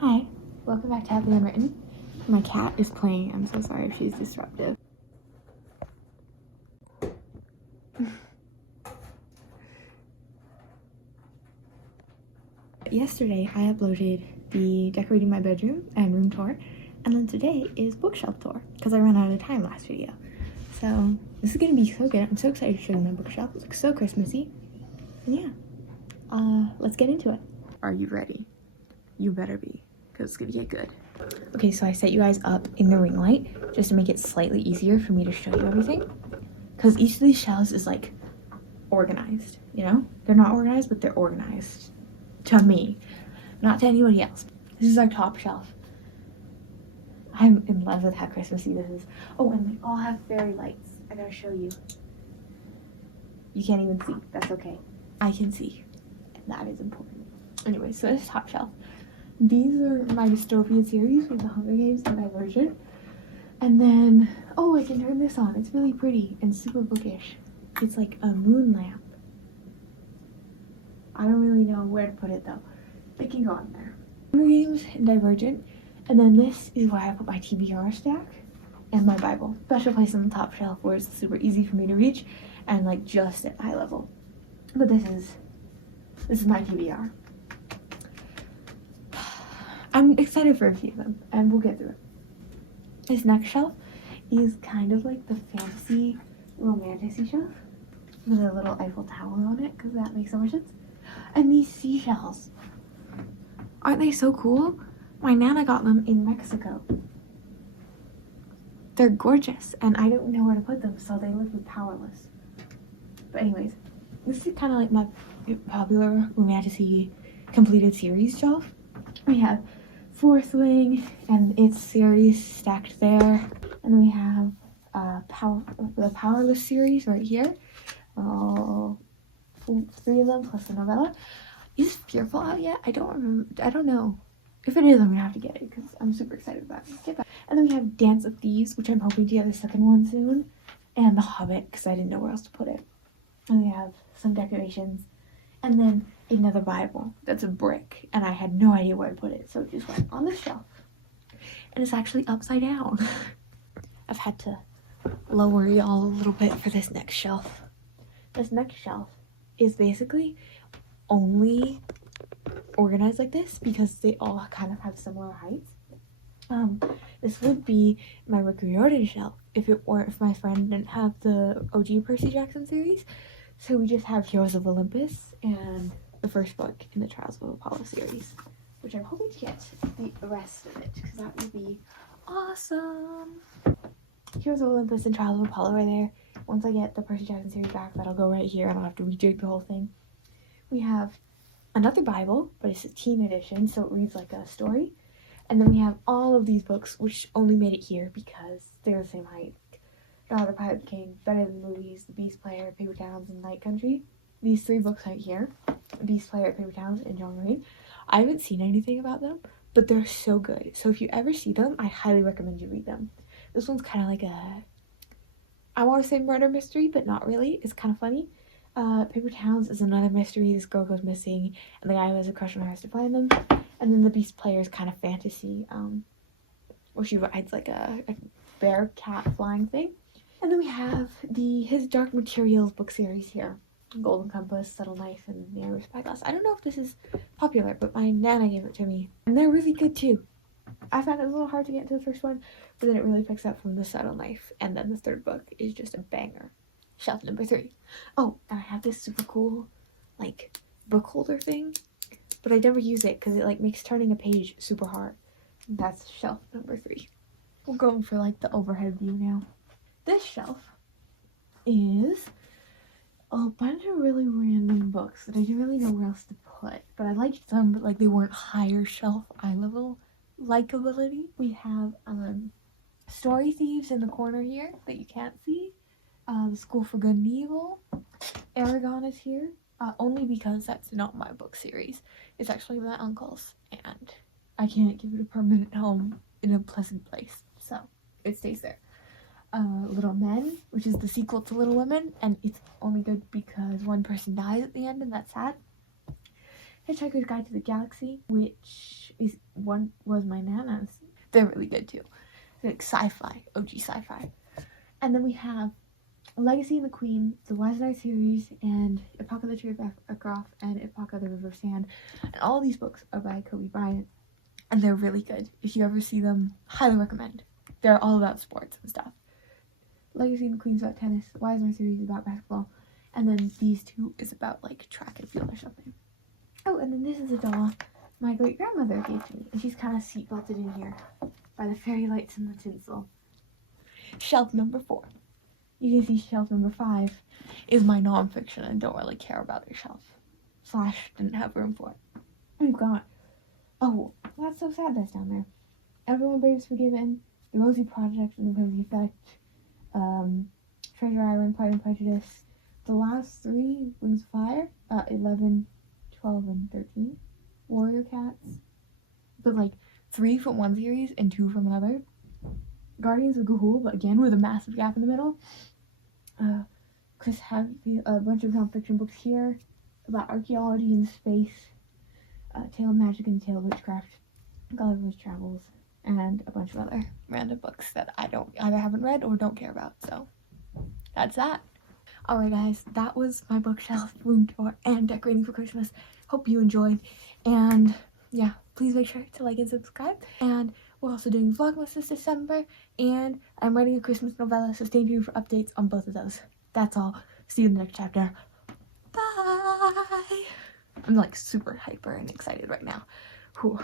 Hi, welcome back to Happily Unwritten. My cat is playing. I'm so sorry if she's disruptive. Yesterday, I uploaded the decorating my bedroom and room tour, and then today is bookshelf tour because I ran out of time last video. So this is gonna be so good. I'm so excited to show you my bookshelf. It looks so Christmassy. And yeah, let's get into it. Are you ready? You better be, because it's gonna get good. Okay, so I set you guys up in the ring light just to make it slightly easier for me to show you everything, because each of these shelves is like organized, you know? They're not organized, but they're organized to me, not to anybody else. This is our top shelf. I'm in love with how Christmassy this is. Oh, and they all have fairy lights. I gotta show you. You can't even see. That's okay. I can see. And that is important. Anyway, so this top shelf. These are my dystopian series with the Hunger Games and Divergent. And then, oh, I can turn this on. It's really pretty and super bookish. It's like a moon lamp. I don't really know where to put it though. It can go on there. Hunger Games and Divergent. And then this is where I put my TBR stack and my Bible. Special place on the top shelf where it's super easy for me to reach and like just at eye level. But this is my TBR. I'm excited for a few of them, and we'll get through it. This next shelf is kind of like the fantasy romantic-y shelf with a little Eiffel Tower on it, because that makes so much sense. And these seashells, aren't they so cool? My Nana got them in Mexico. They're gorgeous, and I don't know where to put them, so they leave me powerless. But anyways, this is kind of like my popular romantic-y completed series shelf. We have Fourth Wing and its series stacked there, and then we have the Powerless series right here. Oh, 3 of them plus the novella. Is Fearful out yet? I don't remember. I don't know. If it is, I'm gonna have to get it because I'm super excited about it. Get that. And then we have Dance of Thieves, which I'm hoping to get the second one soon, and The Hobbit because I didn't know where else to put it. And we have some decorations, and then another Bible that's a brick, and I had no idea where to put it, so it just went on the shelf. And it's actually upside down. I've had to lower y'all a little bit for this next shelf. This next shelf is basically only organized like this because they all kind of have similar heights. This would be my Rick Riordan shelf if my friend didn't have the OG Percy Jackson series. So we just have Heroes of Olympus and the first book in the Trials of Apollo series, which I'm hoping to get the rest of it because that would be awesome. Heroes of Olympus and Trials of Apollo are there. Once I get the Percy Jackson series back, that'll go right here. I don't have to rejig the whole thing. We have another Bible, but it's a teen edition, so it reads like a story. And then we have all of these books, which only made it here because they're the same height. The Pirate King, Better Than Movies, The Beast Player, Paper Towns, and Night Country. These 3 books right here, Beast Player, Paper Towns, and John Green. I haven't seen anything about them, but they're so good. So if you ever see them, I highly recommend you read them. This one's kind of like I want to say murder mystery, but not really. It's kind of funny. Paper Towns is another mystery. This girl goes missing, and the guy who has a crush on her has to find them. And then The Beast Player is kind of fantasy, where she rides like a bear cat flying thing. And then we have his Dark Materials book series here. Golden Compass, Subtle Knife, and The Irish Spyglass. I don't know if this is popular, but my Nana gave it to me. And they're really good too. I found it a little hard to get into the first one, but then it really picks up from the Subtle Knife. And then the third book is just a banger. Shelf number 3. Oh, and I have this super cool, like, book holder thing. But I never use it because it, like, makes turning a page super hard. And that's shelf number 3. We're going for, like, the overhead view now. This shelf is a bunch of really random books that I didn't really know where else to put. But I liked them, but like they weren't higher shelf eye level likability. We have Story Thieves in the corner here that you can't see. The School for Good and Evil. Aragon is here. Only because that's not my book series. It's actually my uncle's, and I can't give it a permanent home in a pleasant place. So it stays there. Little Men, which is the sequel to Little Women, and it's only good because one person dies at the end and that's sad. Hitchhiker's Guide to the Galaxy, which was my nana's. They're really good too. They're like sci-fi, OG sci-fi. And then we have Legacy and the Queen, the Wise and I series, and Epoch of the Tree of Agroth, and Epoch of the River of Sand. And all these books are by Kobe Bryant, and they're really good. If you ever see them, highly recommend. They're all about sports and stuff. Legacy and the Queen's about tennis, the Wise and I series is about basketball, and then these two is about like track and field or something. Oh, and then this is a doll my great grandmother gave to me, and she's kind of seatbelted in here by the fairy lights and the tinsel. Shelf number 4. You can see shelf number 5 is my nonfiction and don't really care about the shelf. / didn't have room for it. We've got, oh, that's so sad that's down there. Everyone Brave's Forgiven, The Rosie Project and The Rosie Effect, Treasure Island, Pride and Prejudice. The last 3, Wings of Fire, 11, 12, and 13. Warrior Cats. But like 3 from one series and 2 from another. Guardians of Ga'Hoole, but again with a massive gap in the middle. Chris had a bunch of nonfiction books here about archaeology and space, Tale of Magic and Tale of Witchcraft, Gulliver's Travels, and a bunch of other random books that I either haven't read or don't care about. So that's that. Alright guys, that was my bookshelf, room tour, and decorating for Christmas. Hope you enjoyed, and yeah, please make sure to like and subscribe. And we're also doing Vlogmas this December, and I'm writing a Christmas novella, so stay tuned for updates on both of those. That's all. See you in the next chapter. Bye! I'm like super hyper and excited right now. Whew.